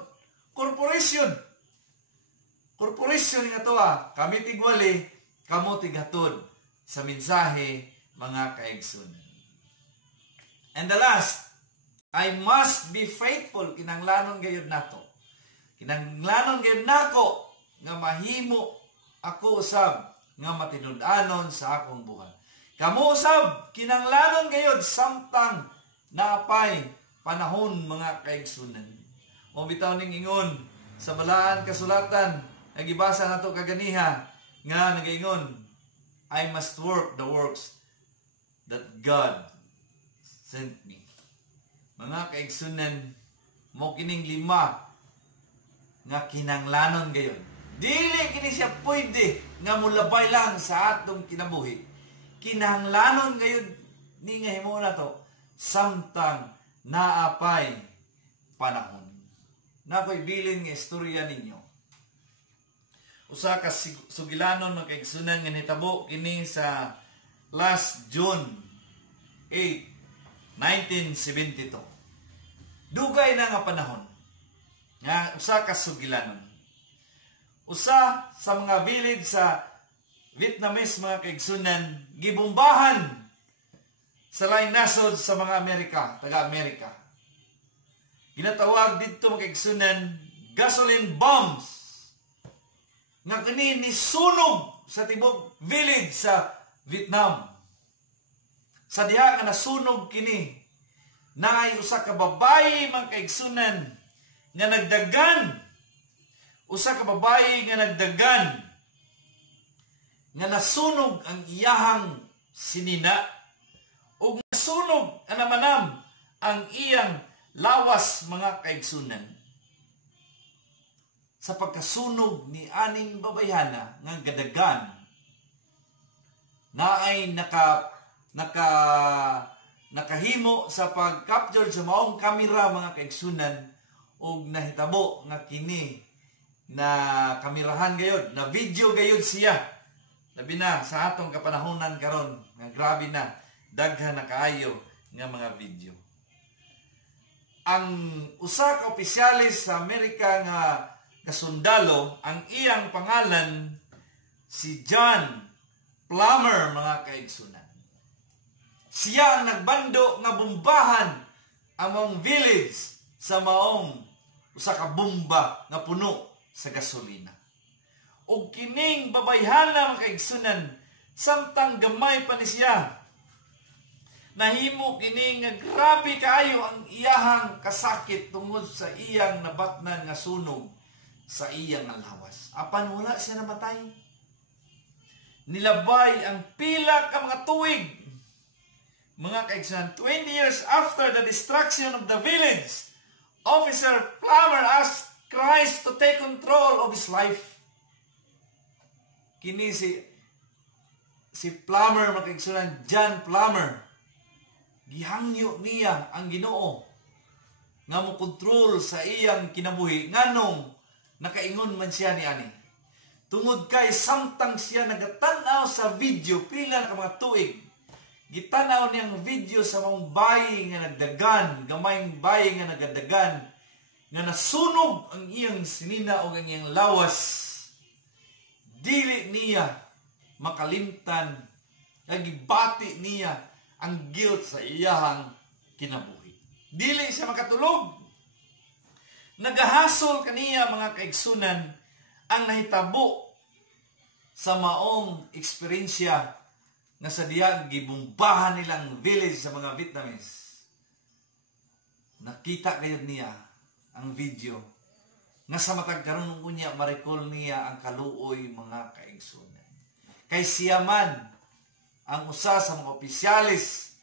Korporasyon nga to kami tigwali, kamo tighatod sa mensahe mga kaigsunan. And the last, I must be faithful. Kinanglanon gayud nato. Kinanglanon gayud nako nga mahimo ako usab nga matinud-anon sa akong buhat. Kamo usab kinanglanon gayud samtang naapay panahon mga kaigsunan. O bitaw ning ingon sa balaan kasulatan nagibasa nato kaganiha nga nagaingon, I must work the works that God sent me. Mga kaigsunan, mo kining lima nga kinanglanon gayon. Dili kini siya pwede nga mulabay lang sa atong kinabuhi. Kinahanglanon gayon ni nga himo na to samtang naapay panahon. Nakoy bilin nga istorya ninyo. Usa ka sugilanon mga kaigsunan nga nitabo kini sa last June 8, 1972. Dugay na nga panahon nga usa ka sugilanon. Usa sa mga village sa Vietnamese mga kaigsunan gibombahan sa laing nasod sa mga Amerika, taga-Amerika. Ginatawag dito mga kaigsunan gasoline bombs. Nga kini ni sunog sa tibok village sa Vietnam. Sa diha nga nasunog kini, naay usa ka babayi mga kaigsunan nga nagdagan. Usa ka babayi nga nagdagan nga nasunog ang iyahang sinina ug nasunog anamanam ang iyang lawas mga kaigsunan. Sa pagkasunog ni aning babayhana nga gadagan na ay nakahimo sa pag-capture sa maong kamera mga kaigsunan ug nahitabo nga kini na kamerahan gayud, na video gayud siya. Labi na sa atong kapanahonan karon nga grabe na daghan na kaayo nga mga video. Ang usa ka opisyalis sa Amerika nga kasundalo, ang iyang pangalan si John Plummer mga kaigsunan. Siya ang nagbando nga bombahan among village sa maong usa ka bomba nga puno sa gasolina. O kining babayhana mga kaigsunan, samtang gamay pa ni siya, nahimo kini nga grabe kaayo ang iyahang kasakit tungod sa iyang nabatnan nga sunog sa iyang lawas. Apan wala siya namatay. Nilabay ang pila ka mga tuig. Mga kaigsunan, 20 years after the destruction of the village, Officer Plummer asked Christ to take control of his life. Kini si Plummer, mga kaigsunan, John Plummer, gihangyo niya ang Ginoo nga mo kontrol sa iyang kinabuhi nganong nakaingon man siya ni ani. Tungod kay samtang siya nagatanaw sa video pila na mga tuig, gitanaw niyang video sa mga bayi nga nagdagan, gamayng bayi nga nagadagan, nga nasunog ang iyang sinina o ang iyang lawas. Dili niya makalimtan, nagibati niya ang guilt sa iyahang kinabuhi. Dili siya makatulog. Nagahasol kaniya mga kaigsunan ang nahitabo sa maong eksperyensya nga sa diya gibombahan nilang village sa mga Vietnamese. Nakita kayo niya ang video nga sa matag karon unya ma-recall niya ang kaluoy mga kaigsunan. Kay siya man ang usa sa mga opisyalis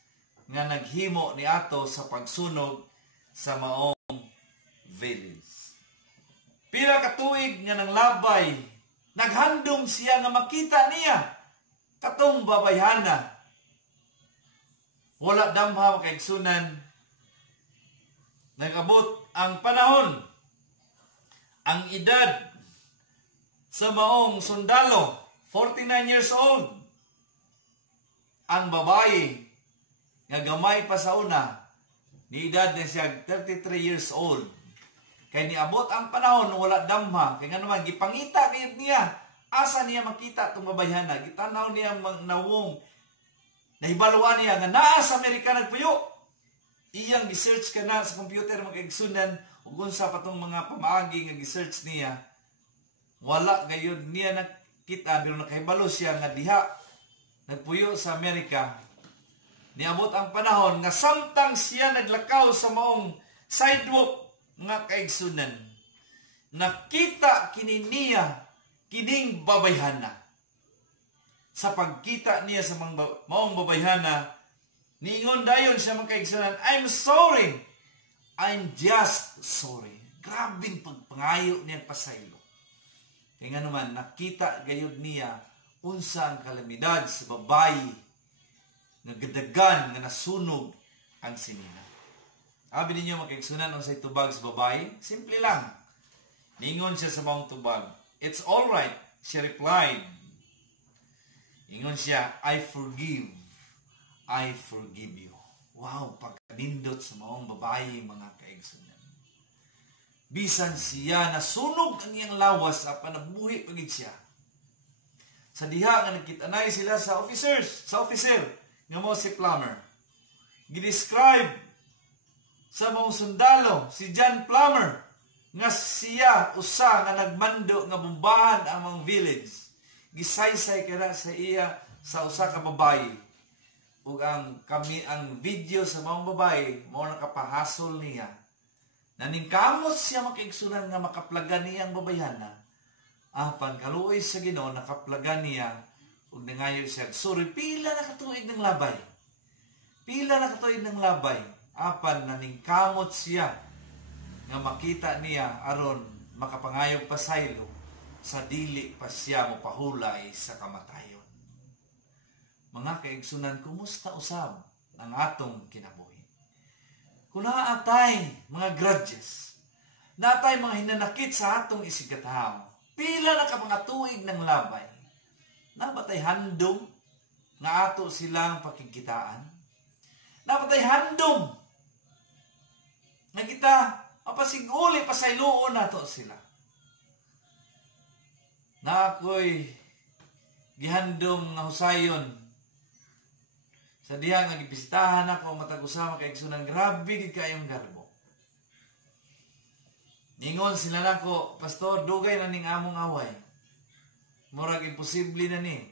nga naghimo ni ato sa pagsunog sa maong village. Pila ka tuig nga nang labay, naghandom siya nga makita niya katong babayhana. Wala damha kaigsunan. Nagabot ang panahon, ang edad sa maong sundalo, 49 years old. Ang babae nga gamay pa sa una, ni edad na siya 33 years old. Kay niabot ang panahon wala damha, kay nga naman gipangita kayod niya asa niya makita itong babayhana. Gitanaw niya nawong nahibaluan niya nga naa sa Amerika nagpuyo. Iyang research ka na sa computer magkaigsunan ug unsa pa tong mga pamaagi nga research niya. Wala gayud niya nakita pero nakahibalo siya nga diha nagpuyo sa Amerika. Niabot ang panahon nga samtang siya naglakaw sa maong sidewalk nga kaigsunan, nakita kini niya kining babayhana. Sa pagkita niya sa maong babayhana, niingon dayon siya mga kaigsunan, I'm sorry. I'm just sorry. Grabing pagpangayo niyang pasaylo. Kaya nga naman, nakita gayud niya unsa ang kalamidad sa babayi nga gadagan nga nasunog ang sinina. Abi ninyo makaigsunan ang sa tubag sa babae? Simple lang. Ningon siya sa maong tubag. It's all right, she replied. Ingon siya, I forgive you. Wow, pagkanindot sa maong babae mga kaigsunan. Bisan siya nasunog ang iyang lawas apan nabuhi pagid siya. Sa diha nga nagkitanay sila sa officer nga mo si Plummer. Gidescribe sa mga sundalo si John Plummer nga siya usa nga nagmando nga bombahan ang mga village. Gisaysay kada sa iya sa usa ka babae. Ug ang video sa mga babae mao nakapahasol niya. Naningkamot siya makaigsunan nga makaplagan niya ang babayhana. Apan kaluoy sa Ginoo nakaplagan niya ug nangayo siya, sorry, pila na katuig ng labay. Pila na katuig ng labay. Apan naningkamot siya nga makita niya aron makapangayog pa saylo sa dili pa siya mo pahulay sa kamatayon. Mga kaigsunan, kumusta usab ang atong kinabuhi? Kung naatay mga grudges, naatay mga hinanakit sa atong isigatahaw, pila na ka mga tuig ng labay, nabatay handom nga ato silang pakikitaan, nabatay handom nga kita mapasiguli pasayloon nato sila. Na ako'y gihandom nga husayon sa diha nga gibisitahan ako matag usama kay igsunan, grabe gid kayong garbo. Ningon sila nako, pastor, dugay na ning among away. Murag imposible na ni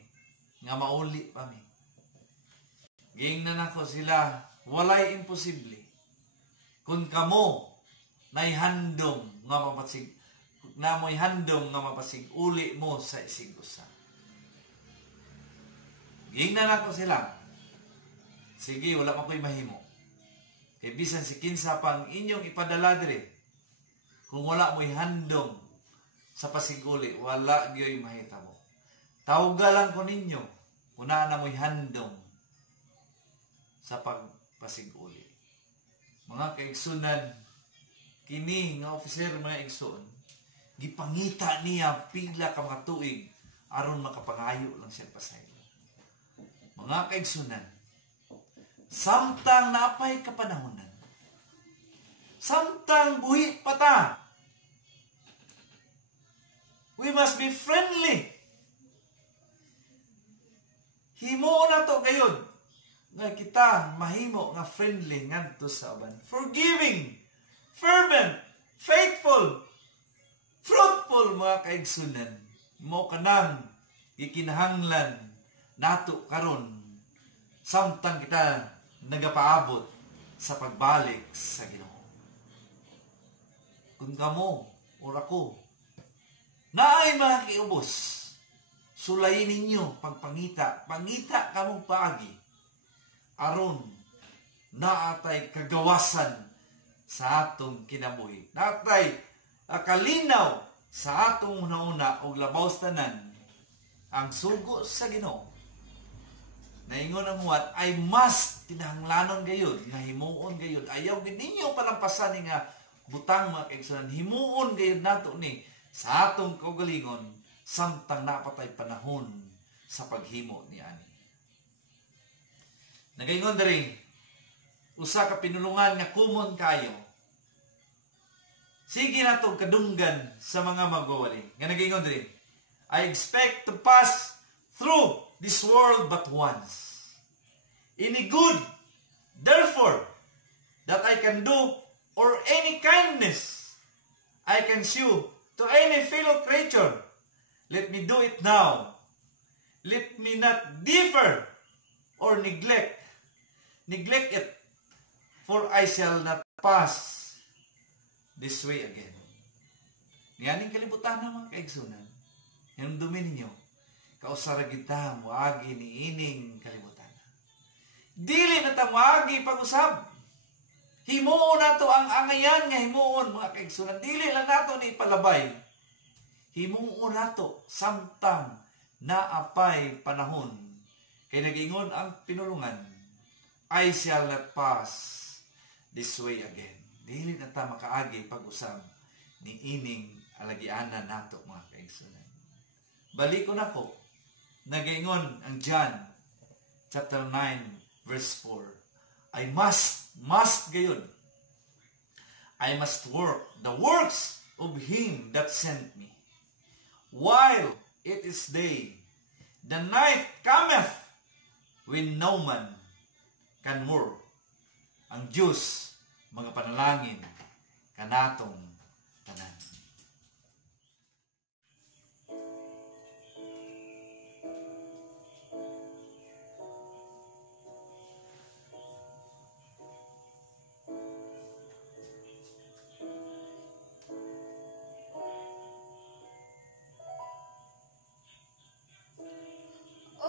nga mauli pa mi. Giingnan nako sila, walay imposible. Kung kamo nay handom nga mapasig na mo'y handom nga mapasig uli mo sa isig usa. Giingnan nako sila. Sige, wala pa ko'y mahimo. Kay bisan si kinsa pang inyong ipadala dire, kung wala mo'y handom sa pasiguli, wala gyoy mahitabo. Tawga lang ko ninyo, kung na mo'y handom sa pagpasiguli. Mga kaigsunan, kini nga officer mga igsoon, gipangita niya pila ka mga tuig aron makapangayo lang siya pasaylo. Mga kaigsunan, samtang napay kapanahonan, samtang buhi pata, we must be friendly. Himo na to gayud nga kita mahimo nga friendly ngadto sa uban. Forgiving, fervent, faithful, fruitful mga kaigsunan. Mo kanang gikinahanglan nato karon samtang kita nagapaabot sa pagbalik sa Ginoo. Kung kamo or ako naay mga kiubos, sulayin ninyo pangpangita, pangita kamong paagi aron naatay kagawasan sa atong kinabuhi. Naatay kalinaw sa atong una-una og labaw tanan ang sugo sa Ginoo. Naingon ang muat, ay mas kinahanglanon gayud, nga himuon gayud. Ayaw gid ninyo palampasan nga butang mga kaigsunan. Himuon gayud nato ni sa atong kaugalingon samtang napatay panahon sa paghimo ni ani. Nagaingon diri usa ka pinulungan nga kumon kayo. Sige natong kadunggan sa mga magwawali. Nga nagaingon diri, I expect to pass through this world but once. Any good, therefore, that I can do, or any kindness I can show to any fellow creature, let me do it now. Let me not differ or neglect it, for I shall not pass this way again. Nganing kalibutan na mga kaigsunan, hinumdumin ninyo, kausara kita muagi ni ining kalibutan. Dili na ta muagi pag-usab. Himuon nato ang angayan nga himuon mga kaigsunan. Dili lang nato ni palabay. Himuon nato samtang naapay panahon. Kay nag-ingon ang pinulungan, I shall not pass this way again. Dili na ta makaagi pag-usab ni ining alagianan nato mga kaigsunan. Balik ko na ko. Nag-ingon ang John chapter 9 verse 4. I must gayon. I must work the works of him that sent me. While it is day, the night cometh when no man can work. Ang Diyos, mga panalangin, kanatong tanan. O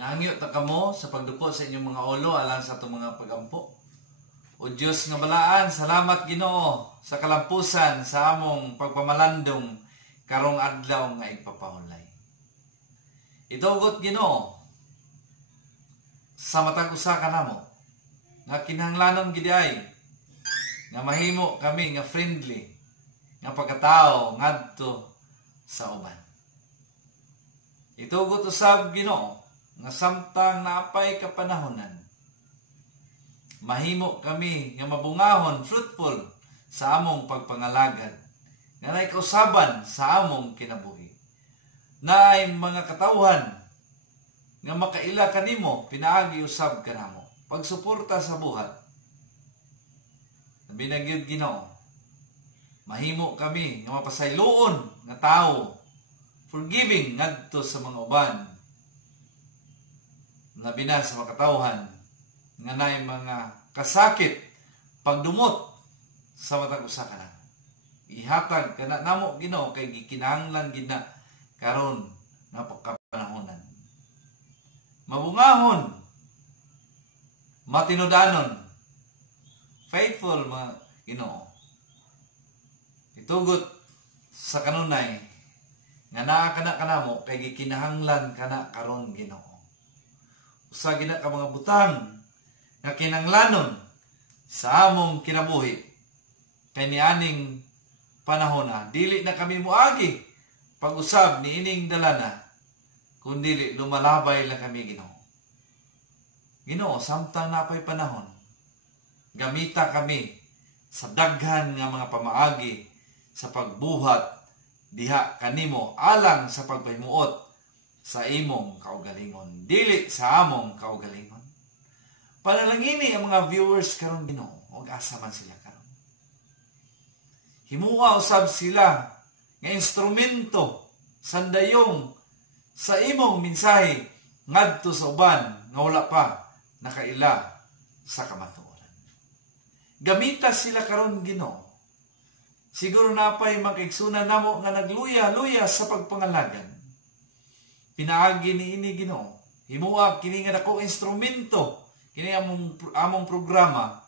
Nahangyo ta kamo sa pagduko sa inyong mga ulo alang sa itong mga pagampo. O Diyos nga balaan, salamat Ginoo sa kalampusan sa among pagpamalandong karong adlaw nga ipapahulay. Itugot Ginoo sa matag usa ka namo nga kinahanglanon gid ay nga mahimo kami nga friendly nga pagkatao ngadto sa uban. Itugot usab Ginoo nga samtang naapay kapanahonan mahimo kami nga mabungahon, fruitful sa among pagpangalagad, nga naay kausaban sa among kinabuhi. Naay mga katawhan nga makaila kanimo, pinaagi usab kanamo. Pagsuporta sa buhat. Binagyod Ginoo, mahimo kami nga mapasayloon nga tao, forgiving ngadto sa mga uban. Labi na sa mga katawhan nga naay mga kasakit pagdumot sa matag usa ka namo. Ihatag kana namo Ginoo kay gikinahanglan gid na karon nga pagkapanahonan. Mabungahon, matinudanon, faithful mga Ginoo. Itugot sa kanunay nga naa kana kanamo kay gikinahanglan kana karon Ginoo. Usa gina ka mga butang nga kinanglanon sa among kinabuhi kay nianing panahon na dili na kami muagi pag-usab ni ining dalana kundi lumalabay lang kami Ginoo. Ginoo, samtang napay panahon gamita kami sa daghan nga mga pamaagi sa pagbuhat diha kanimo alang sa pagpahimuot sa imong kaugalingon dili sa among kaugalingon. Panalangini ang mga viewers karon Ginoo, ug asa man sila karon. Himuha usab sila nga instrumento sandayong sa imong mensahe ngadto sa uban nga wala pa nakaila sa kamatuoran. Gamita sila karon Ginoo. Siguro napay makaigsunan namo nga nagluya-luya sa pagpangalagan. Pinaagi niini Ginoo. Himuha kini nga dako instrumento kini among programa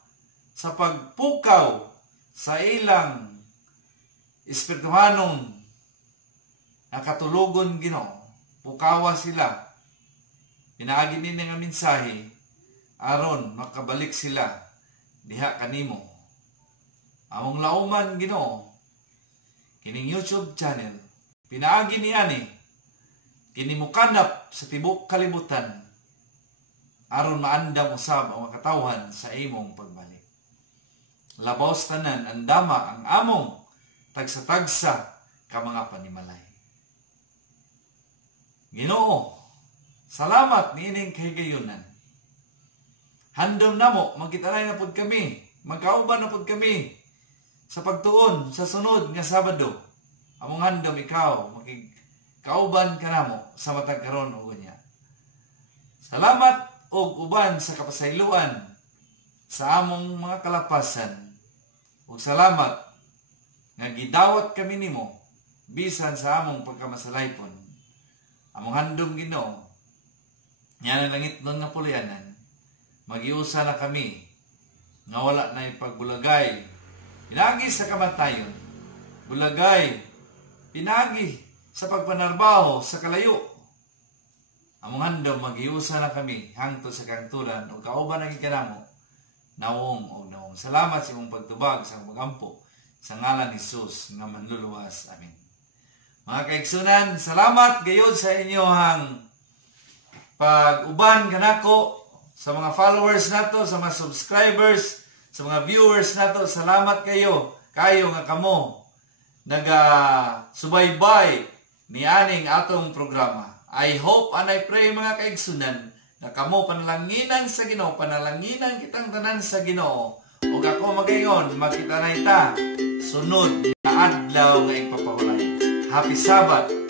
sa pagpukaw sa ilang espirituhanong nakatulugon Ginoo. Pukawa sila. Pinaagi nini nga mensahe aron makabalik sila diha kanimo. Among lauman Ginoo kining YouTube channel pinaagi niani kini mukanap sa tibok kalibutan aron maandam usab ang makatawhan sa imong pagbalik. Labaw tanan andama ang among tagsa-tagsa ka mga panimalay. Ginoo, salamat niining kahigayunan. Handom namo magkitaray na pud kami, magkauban na pud kami sa pagtuon sa sunod nga Sabado. Among handom ikaw makikauban ka namo sa matag karon ug unya. Salamat og uban sa kapasayloan sa among mga kalapasan. Ug salamat nga gidawat kami nimo bisan sa among pagkamasalaypon. Among handom Ginoo, nya langit nun nga pulyanan, magiusa na kami nga wala na pagbulagay. Pinagi sa kamatayon, bulagay, pinagi sa pagpanarbaho sa kalayo. Among handom magiusa na kami hangtod sa kangturan o kauban na gikanamo nawong o nawong. Salamat sa imong pagtubag sa magampo sa ngalan ni Jesus nga manluluwas. Amen. Mga kaigsunan, salamat gayud sa inyohang pag-uban kanako sa mga followers nato, sa mga subscribers, sa mga viewers nato. Salamat kayo nga kamo naga-subaybay ni aning atong programa. I hope and I pray mga kaigsunan na kamo panalanginan sa Ginoo, panalanginan kitang tanan sa Ginoo. Ug ako magayon makita na ita sunod na adlaw nga ipapahulay. Happy Sabbath.